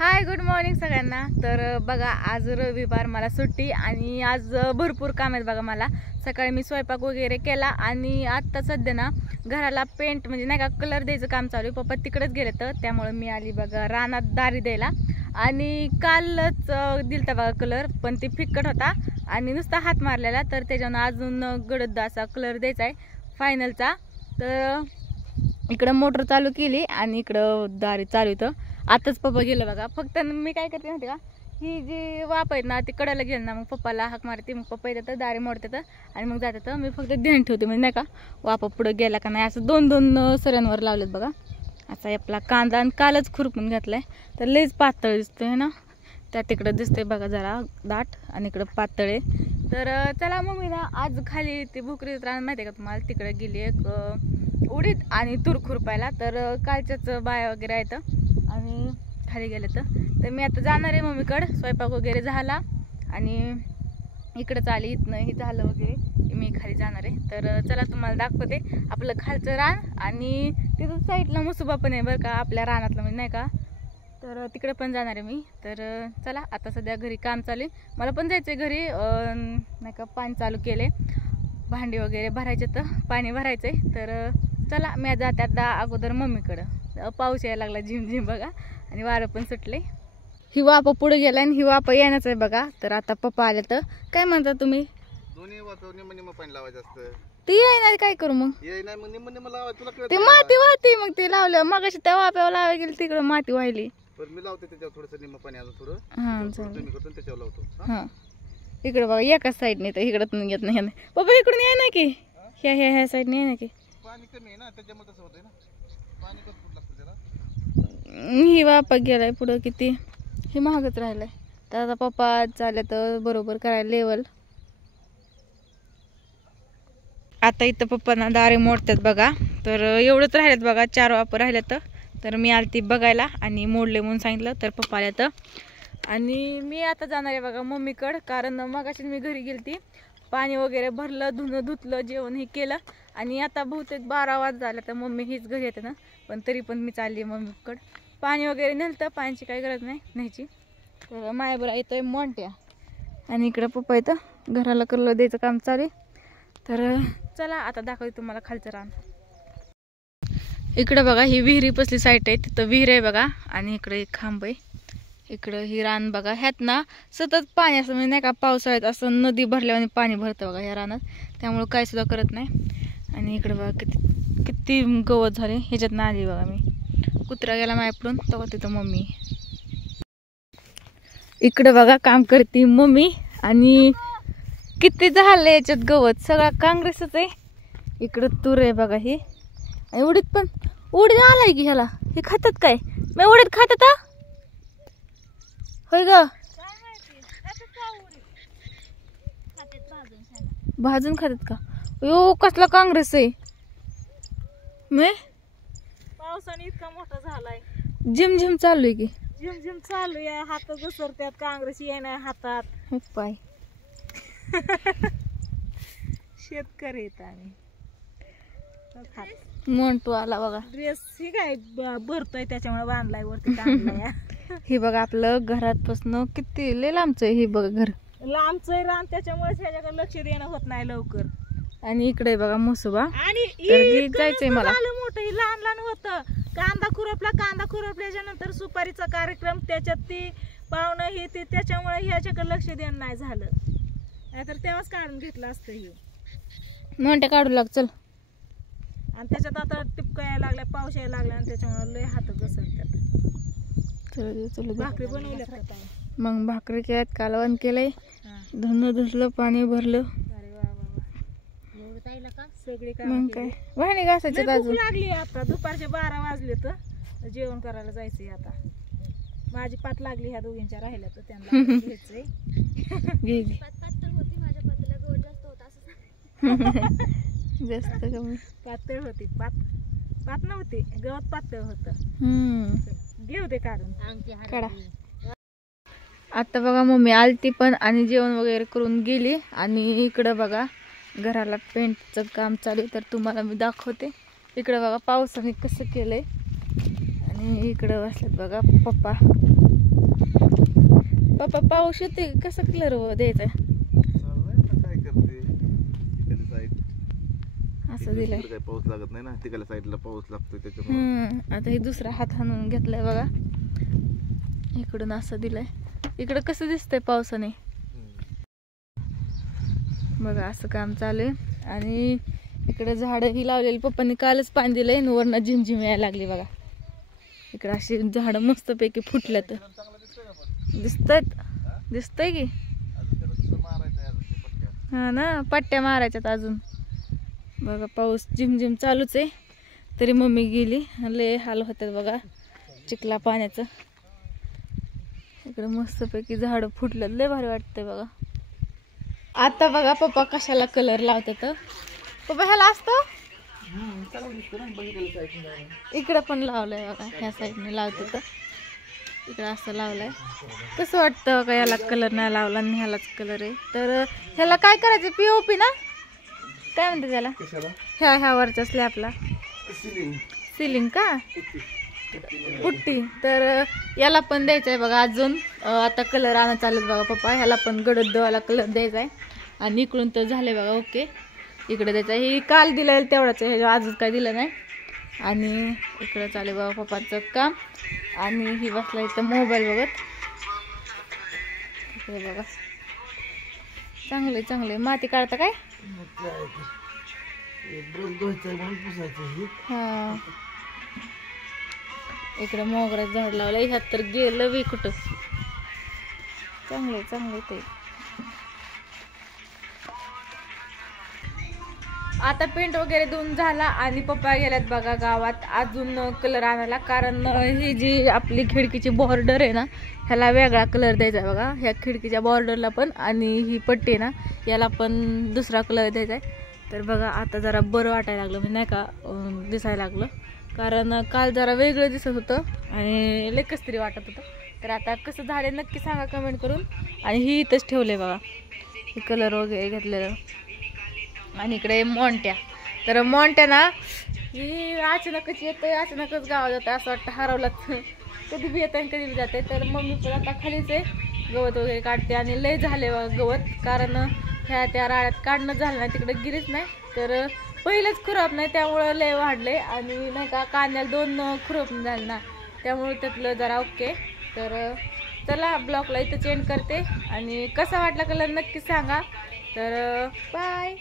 Hi good morning सगळ्यांना। तर बघा आज रविवार, मला सुट्टी आणि आज भरपूर काम आहेत बघा मला। सकाळी मी स्वयंपाक वगैरे केला आणि आता सध्या ना घराला पेंट म्हणजे नाही का कलर द्यायचं काम चालू आहे। पप्पा तिकडेच गेले तर त्यामुळे मी आली बघा रानात दारी द्यायला। आणि कालच दिलता बघा कलर, पण ते फिक्कट होता आणि नुसता हात मारलेला, तर त्याच्यानं अजून गडद असा कलर द्यायचा आहे फायनलचा। तर इकडं मोटर चालू केली आणि इकडं दारी चालू होतं। आताच पप्पा गेलं बघा। फक्त मी काय करते माहिती का, ही जी वाप आहेत ना ती कडायला गेलं ना मग पप्पाला हाक मारते, मग पप्पा येतात दारी मोडतात आणि मग जातात। मी फक्त ध्यान ठेवते म्हणजे नाही का वापा पुढं गेला का नाही, असं दोन दोन सऱ्यांवर लावलेत बघा। असा आपला कांदा आणि कालच खुरपून घातलाय तर लयच पातळ दिसतोय ना, त्या तिकडं दिसतंय बघा जरा दाट आणि इकडं पातळ आहे। तर चला मग मी ना आज खाली ती भुकरी रान माहिती आहे का तुम्हाला, तिकडे गेली एक उडीद आणि तूर खुरपायला। तर कालच्याच बाया वगैरे आहेत आणि खाली गेले तर मी आता जाणार आहे मम्मीकडे। स्वयंपाक वगैरे झाला आणि इकडंच आली, इथनं हे झालं वगैरे मी खाली जाणार आहे। तर चला तुम्हाला दाखवते आपलं खालचं रान आणि तिथं साईडला मुसुबा पण आहे बरं का आपल्या रानातलं म्हणजे नाही का, तर तिकडे पण जाणार आहे मी। तर चला आता सध्या घरी काम चालू आहे, मला पण जायचं आहे घरी नाही का, पाणी चालू केले, भांडी वगैरे भरायचे तर पाणी भरायचं आहे। तर चला मी जाते आता अगोदर मम्मीकडं। पाऊस यायला लागला झिम झिम बघा आणि वारं पण सुटले। ही वापा पुढे गेला आणि ही वापा येण्याच आहे बघा। तर आता पप्पा आले तर काय म्हणता तुम्ही, दोन्ही वाचव निम निम पाणी लावायचं असतं। ती येणार काय करू मग, ये नाही मग निम निम लावा, तुला कळत ती माती वाहती मग ती लावलं मग अशी त्या वाप्यावर लावायला गेली तिकडं माती वाहिली। पण मी लावते त्याच्यावर थोडंसं निम पाणी, अजून थोडं हां मी करतो त्याच्यावर लावतो। हां इकडे बघा एकाच साईडने, तर इकडं येत नाही पप्पा, इकडून याय ना की ह्या साईडने आहे ना की, पाणी कमी आहे ना त्याच्यामुळे तसं होतंय ना, पाणी भरपूर लागतं त्याला। ही वापा गेलाय पुढं किती, हे महागच राहिलंय। तर आता पप्पा चालले तर बरोबर करायला लेवल। आता इथं पप्पांना दारे मोडतात बघा। तर एवढंच राहिलेत बघा, 4 वापर राहिलेत। तर मी आलती बघायला आणि मोडले म्हणून सांगितलं, तर पप्पा आल्या तर आणि मी आता जाणार आहे बघा मम्मीकडं। कारण मगाशी मी घरी गेलती, पाणी वगैरे भरलं, धुणं धुतलं, जेवण हे केलं आणि आता बहुतेक 12 वाजता झालं। तर मम्मी हीच घरी येते ना, पण तरी पण मी चालली मम्मीकडं। पाणी वगैरे नेलं, पाण्याची काही गरज नाही न्यायची। तर मायाबरा येतोय मोंट्या आणि इकडं पप्पा येतं घराला कलर द्यायचं काम चालू आहे। तर चला आता दाखवते तुम्हाला खालचं रान। इकडं बघा ही विहिरी पसली साईड आहे, तिथं विहीर आहे बघा आणि इकडे एक खांब आहे। इकडं ही रान बघा, ह्यात ना सतत पाणी असं म्हणजे नाही का, पावसाळ्यात असं नदी भरल्यावर पाणी भरतं बघा ह्या रानात, त्यामुळे काय सुद्धा करत नाही। आणि इकडं बघा किती किती गवत झाले, ह्याच्यात ना आली बघा मी, कुत्रा गेला माझ्याकडून तेव्हा तिथं मम्मी। इकडं बघा काम करते मम्मी आणि किती झालं याच्यात गवत, सगळा काँग्रेसच आहे। इकडं तूर आहे बघा ही, आणि उडीद पण, उडीद आलाय की ह्याला, हे खातात काय, मी उडीद खातात होय ग, भाजून खातात का, यो कसला काँग्रेस आहे। मी पावसाने इतका मोठा झालाय, जिम जिम चालू आहे की, झिम झिम चालू आहे, हात घसरत्यात, काँग्रेस येणार हातात। पाय शेतकरी येत आम्ही, मोंटू आला बघा। ड्रेस ही काय भरतोय त्याच्यामुळे बांधलाय वरती टांगलाय। हे बघा आपलं घरापासून किती लय लांबचं आहे हे बघा घर, लांबचं रान, त्याच्यामुळे ह्याच्याकडे लक्ष देणं होत नाही लवकर। आणि इकडे बघा मुसुबा, आणि जायचंय मला, मोठं लहान लहान होतं, कांदा खुरपल्याच्या नंतर सुपारीचा कार्यक्रम, त्याच्यात ती पाहुणं हे ते, त्याच्यामुळे ह्याच्याकडे लक्ष देणं नाही झालं, नाहीतर तेव्हाच काढून घेतलं असतं हे। मोंट्या काढू लाग चल। आणि त्याच्यात आता टिपका यायला लागल्या, पाऊस यायला लागला आणि त्याच्यामुळे लय हात घसरतात। भाकरी बनवल्या मग भाकरी केल्यात, कालवण केलंय, धुणं धुतलं, पाणी भरलं। अरे वा वा, एवढं जायला का सगळे मग काय वाहणे घासायचे भूक लागली आता, दुपारचे 12 वाजले तर जेवण करायला जायचंय आता। माझी पाठ लागली ह्या दोघींच्या राहिल्या तर त्यांना घ्यायचंय। जास्त कमी पातळ होती, पात नव्हती, गवत पातळ होत। घेऊ दे काढून काढा। आता बघा मम्मी आलती पण आणि जेवण वगैरे करून गेली आणि इकडं बघा घराला पेंटचं काम चालू आहे, तर तुम्हाला मी दाखवते। इकडं बघा पावसाने कसं केलंय आणि इकडं बसल्यात बघा पप्पा। पप्पा पाऊस येते कसा कलर द्यायचा चाललंय आता काय करते तिकडे साईड असं दिलंय. काही पाऊस लागत नाही ना, तिकडल्या साईडला पाऊस लागतोय त्याच्यामुळे. आता हे दुसरा हात हाणून घेतलाय बघा, इकडून असं दिलंय. इकडं कसं दिसतंय पावसाने बघा. असं काम चालू आहे. आणि इकडे झाडं ही लावलेली पप्पांनी कालच पाणी दिलंय, वरनं झिमझिम यायला लागली बघा. इकडे अशी झाडं मस्तपैकी फुटल्यात. दिसतंय की हा ना, पट्ट्या मारायच्यात अजून बघा. पाऊस झिमझिम चालूच आहे, तरी मम्मी गेली. लय हाल होतात बघा चिखला पाण्याचं. इकडे मस्तपैकी झाडं फुटल्यात, लय भारी वाटतंय बघा. आता बघा पप्पा कशाला कलर लावतात. पप्पा ह्याला असतो इकडं पण लावलंय बघा, ह्या साईडने लावतात. इकडं असं लावलंय. कसं वाटतं का याला कलर नाही लावला आणि ह्यालाच कलर आहे. तर ह्याला काय करायचं, पीओपी ना काय म्हणते त्याला, ह्या वरच्या स्लॅबला सिलिंग का पुट्टी. तर याला पण द्यायचं आहे बघा अजून. आता कलर आणत चालत बघा पप्पा. ह्याला पण गडद देवाला कलर द्यायचा आहे. आणि इकडून तर झाले बघा ओके. इकडे द्यायचं आहे, ही काल दिलं तेवढंच आहे, अजून काय दिलं नाही. आणि इकडं चालू बघा पप्पाचं काम. आणि ही बसला इथं मोबाईल बघत. इकडे बघा चांगले चांगले माती काढता काय. हा इकडे मोगऱ्याचं झाड लावलंय. ह्यात तर गेलं बी कुठं. चांगले चांगले ते. आता पेंट वगैरे देऊन झाला आणि पप्पा गेल्यात बघा गावात अजून कलर आणायला. कारण ही जी आपली खिडकीची बॉर्डर आहे ना, ह्याला वेगळा कलर द्यायचा आहे बघा. ह्या खिडकीच्या बॉर्डरला पण आणि ही पट्टी आहे ना याला पण दुसरा कलर द्यायचा आहे. तर बघा आता जरा बरं वाटायला लागलं, म्हणजे नाही का दिसायला लागलं. कारण काल जरा वेगळं दिसत होतं आणि लय कसं तरी वाटत होतं. तर आता कसं झाले नक्की सांगा कमेंट करून. आणि ही इथंच ठेवले बघा हे कलर वगैरे घेतलेलं. आणि इकडे मॉन्ट्या. तर मॉन्ट्या ना ही अचानकच येतं, अचानकच गावात जातं, असं वाटतं हरवलाच. कधी बी येतं आणि कधी बी जाते. तर मम्मी पण आता खालीच आहे, गवत वगैरे काढते. आणि लय झाले बघा गवत, कारण ह्या त्या राळ्यात काढणं झालं नाही, तिकडे गिरीच नाही. तर पहिलेच खुरप नाही त्यामुळं लय वाढले. आणि नाही का कांद्याला 2 खुरप झाले ना, त्यामुळे त्यातलं जरा ओके. तर चला ब्लॉगला इथं चेंज करते. आणि कसा वाटला कलर नक्की सांगा. तर बाय.